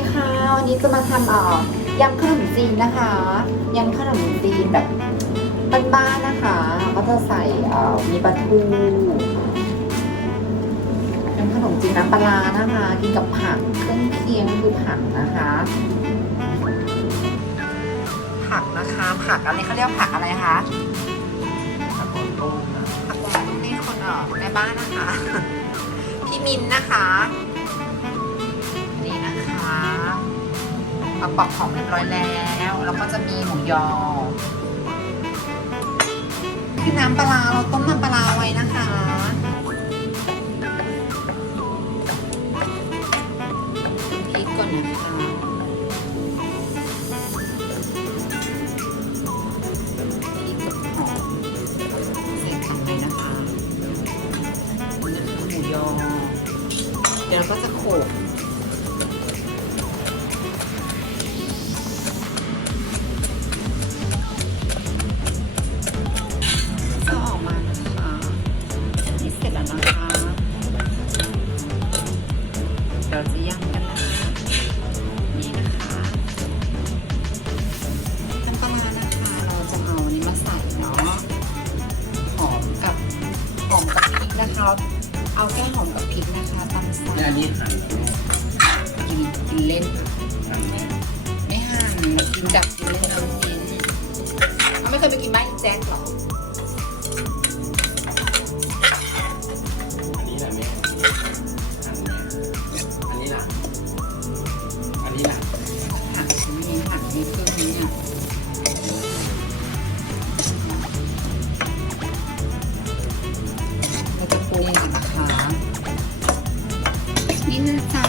ดีค่ะ วันนี้จะมาทำเอ่อยำขนมจีนนะคะยำขนมจีนแบบบ้านๆนะคะ ก็จะใส่เอ่อมีปลาทูเป็นขนมจีนน้ำปลานะคะ กินกับผักเครื่องเคียงคือผักนะคะ ผักนะคะผักอันนี้เขาเรียกผักอะไรคะผักโขมต้มนะผักกวางตุ้งนี่คนเอ่อในบ้านนะคะ พี่มินนะคะ เอาปอกของเรียบร้อยแล้วแล้วก็จะมีหมูยอคือน้ำปลาเราต้มน้ำปลาไว้นะคะพริกก่อนนะคะพริกกับหอมใส่ถังเลยนะคะนี่นะคะหมูยอ เดี๋ยวเราก็จะโขลก ดี๋ยวจะย่างกันนะคะนี่นะคะน้ำปลาร้านะคะเราจะเอาอันนี้มาใส่เนาะหอมกับหอมกับพริกนะคะเอาแค่หอมกับพริกนะคะตำใส่นี่ยอันนี้หั่นกินกินเล่นหั่นไม่หั่นเรากินจากกินเล่นเรากินเขาไม่เคยไปกินบ้านอีแจ็คหรอ นี่นะจ๊ะ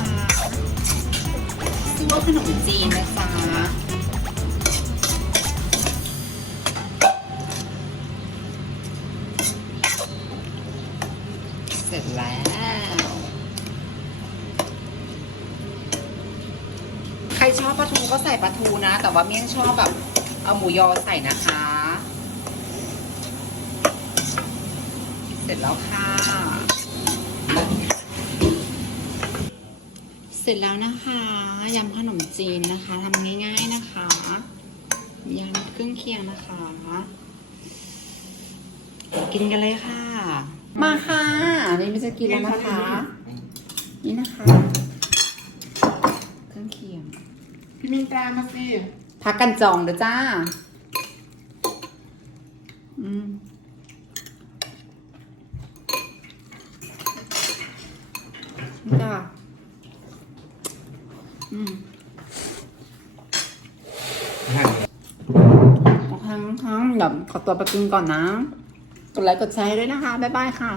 ซึ่งว่าขนมจีนนะจ๊ะเสร็จแล้ว ใครชอบปลาทูก็ใส่ปลาทูนะ แต่ว่าเมี่ยงชอบแบบ เอาหมูยอใส่นะคะ เสร็จแล้วค่ะ เสร็จแล้วนะคะยำขนมจีนนะคะทำง่ายๆนะคะยำเครื่องเคียงนะคะ กินกันเลยค่ะ มาค่ะนี่ไม่จะกินแล้วนะคะ นี่นะคะ เครื่องเคียงพี่มินตรามาสิพักกันจองเด้อจ้า อืมนี่จ้าอืมหั่น ครั้งครั้งเดี๋ยวขอตัวไปกินก่อนนะ กดไลค์กดแชร์ด้วยนะคะ บ๊ายบายค่ะ